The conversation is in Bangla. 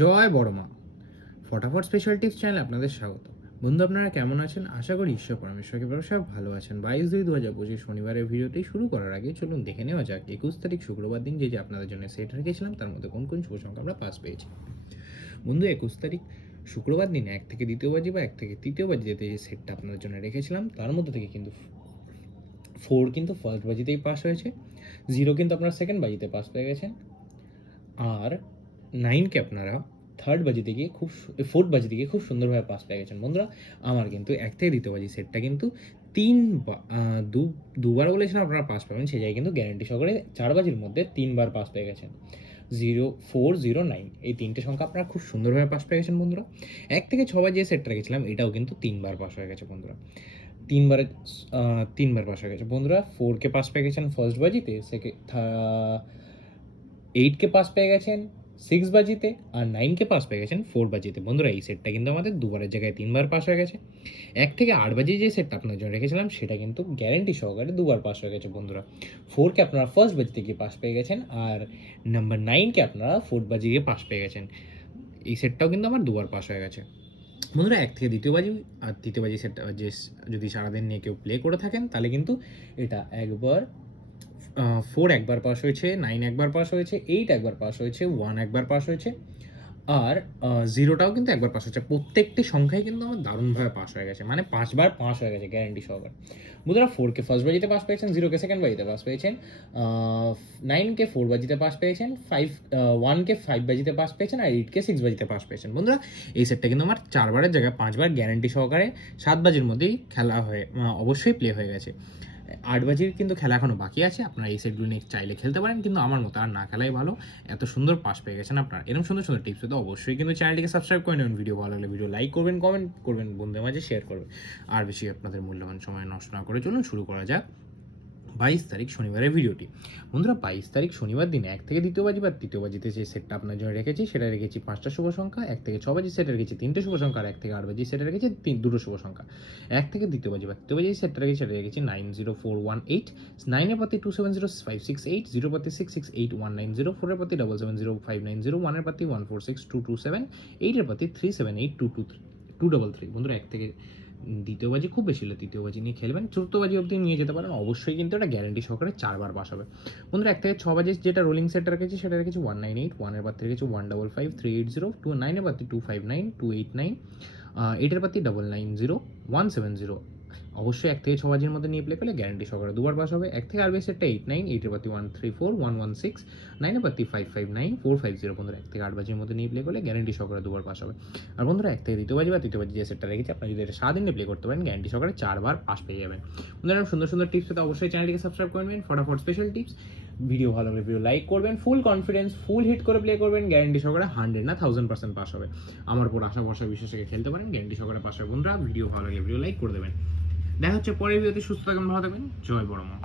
জয় বড়মা। ফটাফট স্পেশাল টিপস চ্যানেলে আপনাদের স্বাগত। বন্ধু, আপনারা কেমন আছেন? আশা করি ঈশ্বর পরমেশ্বরকে বলো সব ভালো আছেন। 22/2/2025 শনিবারের ভিডিওটি শুরু করার আগে চলুন দেখে নেওয়া যাক 21 তারিখ শুক্রবার দিন যে আপনাদের জন্য সেট রেখেছিলাম তার মধ্যে কোন কোন শুভ সংখ্যা আমরা পাস পেয়েছি। বন্ধু, 21 তারিখ শুক্রবার দিন 1 থেকে 2য় বাজি বা 1 থেকে 3য় বাজি যেতে যে সেটটা আপনাদের জন্য রেখেছিলাম তার মধ্যে থেকে কিন্তু 4 কিন্তু ফার্স্ট বাজিতেই পাস হয়েছে, 0 কিন্তু আপনারা সেকেন্ড বাজিতে পাস পেয়ে গেছেন, আর 9কে আপনারা থার্ড বাজি থেকে ফোর্থ বাজি থেকে খুব সুন্দরভাবে পাস পেয়ে গেছেন। বন্ধুরা, আমার কিন্তু 1 থেকে 2য় বাজি সেটটা কিন্তু দুবার বলেছিলাম আপনারা পাস পাবেন, সেই জায়গায় কিন্তু গ্যারান্টি সহকারে 4 বাজির মধ্যে 3বার পাস পেয়ে গেছেন। 0, 4, 0, 9 এই 3টে সংখ্যা আপনারা খুব সুন্দরভাবে পাস পেয়ে গেছেন বন্ধুরা। 1 থেকে 6 বাজি যে সেটটা রেখেছিলাম এটাও কিন্তু 3বার পাস হয়ে গেছে বন্ধুরা। 3বার পাস হয়ে গেছে বন্ধুরা। 4কে পাস পেয়ে গেছেন ফার্স্ট বাজিতে, 8কে পাস পেয়ে গেছেন 6 বাজিতে, আর 9কে পাস পেয়ে গেছেন 4 বাজিতে। বন্ধুরা, এই সেটটা কিন্তু আমাদের দুবারের জায়গায় 3বার পাস হয়ে গেছে। 1 থেকে 8 বাজি যে সেটটা আপনার জন্য রেখেছিলাম সেটা কিন্তু গ্যারেন্টি সহকারে দুবার পাস হয়ে গেছে বন্ধুরা। 4কে আপনারা ফার্স্ট বাজি থেকে পাস পেয়ে গেছেন, আর নাম্বার 9কে আপনারা ফোর্থ বাজি গিয়ে পাস পেয়ে গেছেন। এই সেটটাও কিন্তু আমার দুবার পাস হয়ে গেছে বন্ধুরা। 1 থেকে 2য় বাজি আর 3য় বাজি সেটটা যদি সারাদিন নিয়ে কেউ প্লে করে থাকেন তাহলে কিন্তু এটা একবার 4 একবার পাস হয়েছে, 9 একবার পাস হয়েছে, 8 একবার পাস হয়েছে, 1 একবার পাস হয়েছে, আর 0টাও কিন্তু একবার পাস হয়েছে। প্রত্যেকটি সংখ্যাই কিন্তু আমার দারুণভাবে পাস হয়ে গেছে, মানে 5 বার পাস হয়ে গেছে গ্যারান্টি সহকারে। বন্ধুরা, 4কে ফার্স্ট বাজিতে পাস পেয়েছেন, 0কে সেকেন্ড বাজিতে পাস পেয়েছেন, 9কে 4 বাজিতে পাস পেয়েছেন, 1কে 5 বাজিতে পাস পেয়েছেন, আর 8কে 6 বাজিতে পাস পেয়েছেন। বন্ধুরা, এই সেটটা কিন্তু আমার 4 বারের জায়গায় 5 বার গ্যারান্টি সহকারে 7 বাজির মধ্যেই খেলা হয়ে অবশ্যই প্লে হয়ে গেছে। 8 বাজির কিন্তু খেলা এখনও বাকি আছে, আপনারা এই সেটগুলো নিয়ে চাইলে খেলতে পারেন, কিন্তু আমার মতো আর না খেলাই ভালো। এত সুন্দর পাস পেয়ে গেছেন আপনারা। এরকম সুন্দর সুন্দর টিপস পেতে অবশ্যই কিন্তু চ্যানেলটিকে সাবস্ক্রাইব করে নেবেন। ভিডিও ভালো লাগলে ভিডিও লাইক করবেন, কমেন্ট করবেন, বন্ধুদের মাঝে শেয়ার করবেন। আর বেশি আপনাদের মূল্যবান সময় নষ্ট না করে চলুন শুরু করা যাক 22 তারিখ শনিবারের ভিডিওটি। বন্ধুরা, 22 তারিখ শনিবার দিন 1 থেকে 2য় বাজি বা 3য় বাজিতে যে সেটটা আপনার জন্য রেখেছি সেটা রেখেছি 5টা শুভ সংখ্যা, 1 থেকে 6 বাজি সেটা রেখেছি 3টে শুভ সংখ্যা, আর 1 থেকে 8 বাজি সেটা রেখেছি 2টো শুভ সংখ্যা। 1 থেকে 2য় বাজি বা 3য় বাজি সেটটা রেখেছি সেটা রেখেছি 90418, 9 এর পাতি 270568, 0 পাতি 668190, 4 এর পাতি 770590, 1 এর পাতি 146227, 8 এর পাতি 378233। বন্ধুরা, 1 থেকে 2য় বাজি খুব বেশি হলে 3য় বাজি নিয়ে খেলবেন, 4র্থ বাজি অবধি নিয়ে যেতে পারেন, অবশ্যই কিন্তু এটা গ্যারান্টি সহকারে 4 বার পাস হবে। বন্ধুরা, 1 থেকে 6 বাজি যেটা রোলিং সেটটা রেখেছি সেটা রেখেছি 198, 1 এর পাতি রেখেছি 155380, 9 এর পাতি 259 289, 8 এর পাতি 990 170। অবশ্যই 1 থেকে 6 বাজির মধ্যে নিয়ে প্লে করলে গ্যারান্টি সহকারে দুবার পাস হবে। 1 থেকে 8 বাজি সেটটা 89, 8 এর পাতি 134 116, 9 এর পাতি 559 450। বন্ধুরা, 1 থেকে 8 বাজির মধ্যে নিয়ে প্লে করলে গ্যারান্টি সহকারে দুবার পাস হবে। আর বন্ধুরা, 1 থেকে 2য় বাজি বা 3য় বাজি যে সেটটা রেখেছি আপনারা যদি এটা সারাদিন প্লে করতে পারেন গ্যারান্টি সহকারে 4 বার পাস পেয়ে যাবেন। বন্ধুরা, সুন্দর সুন্দর টিপস পেতে অবশ্যই চ্যানেলটিকে সাবস্ক্রাইব করবেন। ফটাফট স্পেশাল টিপস ভিডিও ভালো লাগলে ভিডিও লাইক করবেন, ফুল কনফিডেন্স ফুল হিট করে প্লে করবেন, গ্যারান্টি সহকারে 100 না 1000% পাস হবে। আমার উপর আশা ভরসা বিশ্বাসে খেলতে পারেন, গ্যারান্টি সহকারে পাস হবে। বন্ধুরা, ভিডিও ভালো লাগলে ভিডিও লাইক করে দেবেন। দেখা হচ্ছে পরের ভিডিওতে। সুস্থ থাকবেন, ভালো থাকবেন। জয় বড়মা।